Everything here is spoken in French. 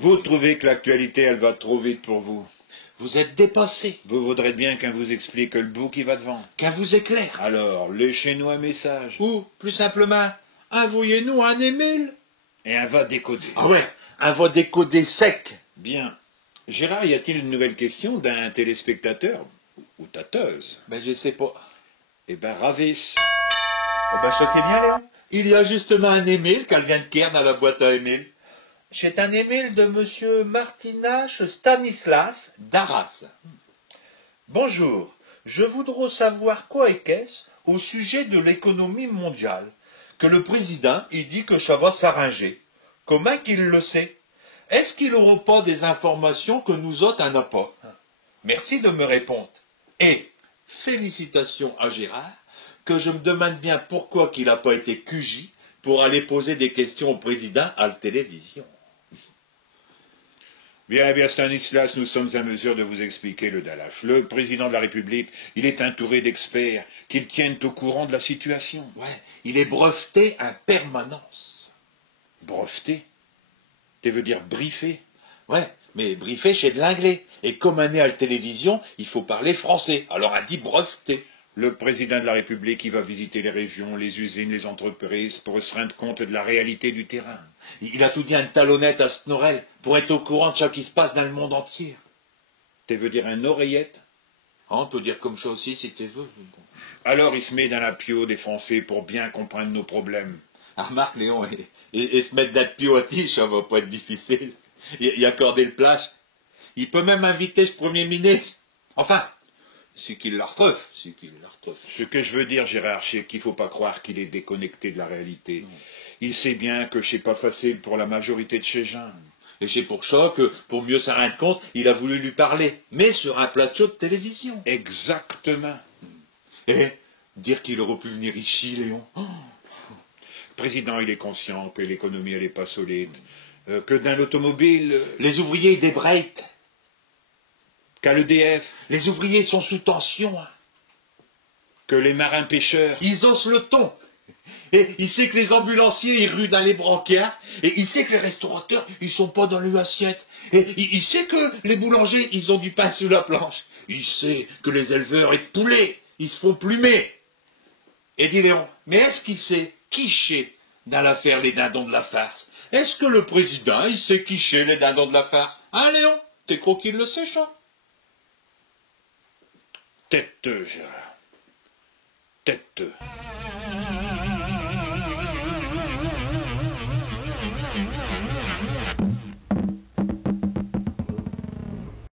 Vous trouvez que l'actualité, elle va trop vite pour vous. Vous êtes dépassé. Vous voudrez bien qu'un vous explique le bout qui va devant. Qu'un vous éclaire. Alors, léchez-nous un message. Ou, plus simplement, envoyez-nous un email. Et un va décoder. Ah ouais, un va décoder sec. Bien. Gérard, y a-t-il une nouvelle question d'un téléspectateur ou tateuse? Ben je sais pas. Eh ben, Ravis. Oh ben choquez bien, Léon. Il y a justement un email qu'elle vient de caire dans la boîte à email. C'est un email de monsieur Martinache Stanislas d'Arras. Bonjour, je voudrais savoir quoi et qu'est-ce au sujet de l'économie mondiale. Que le président, il dit que ça va s'arranger. Comment qu'il le sait? Est-ce qu'il n'aura pas des informations que nous autres n'en a pas? Merci de me répondre. Et félicitations à Gérard, que je me demande bien pourquoi qu'il n'a pas été QJ pour aller poser des questions au président à la télévision. Bien, bien, Stanislas, nous sommes à mesure de vous expliquer le Dalache. Le président de la République, il est entouré d'experts qui le tiennent au courant de la situation. Ouais, il est breveté en permanence. Breveté? Tu veux dire briefé? Ouais, mais briefé chez de l'anglais. Et comme on est à la télévision, il faut parler français. Alors on dit breveté. Le président de la République, il va visiter les régions, les usines, les entreprises pour se rendre compte de la réalité du terrain. Il a tout dit à une talonnette à Snorel pour être au courant de ce qui se passe dans le monde entier. Tu veux dire un oreillette? Ah, on peut dire comme ça aussi si tu veux. Bon. Alors il se met dans la pio des Français pour bien comprendre nos problèmes. Ah, remarque, Léon, et se mettre d'être piotiche, ça va pas être difficile. Il accordé le plage. Il peut même inviter ce Premier ministre. Enfin, c'est qu'il la retrouve, c'est qu'il la retrouve. Ce que je veux dire, Gérard, c'est qu'il ne faut pas croire qu'il est déconnecté de la réalité. Il sait bien que c'est pas facile pour la majorité de ces gens. Et c'est pour ça que, pour mieux s'en rendre compte, il a voulu lui parler, mais sur un plateau de télévision. Exactement. Et dire qu'il aurait pu venir ici, Léon. Oh. Le président, il est conscient que l'économie, elle n'est pas solide. Que dans l'automobile... Les ouvriers, ils débraillent. Qu'à l'EDF... Les ouvriers sont sous tension. Que les marins-pêcheurs... Ils osent le ton. Et il sait que les ambulanciers, ils ruent dans les brancards. Et il sait que les restaurateurs, ils sont pas dans l'assiette. Et il sait que les boulangers, ils ont du pain sous la planche. Il sait que les éleveurs et de poulets, ils se font plumer. Et dit Léon, mais est-ce qu'il sait quicher dans l'affaire les dindons de la farce? Est-ce que le président, il sait quicher les dindons de la farce? Hein, Léon? T'es crois qu'il le sait, ça? Têteux, Gérard. Têteux.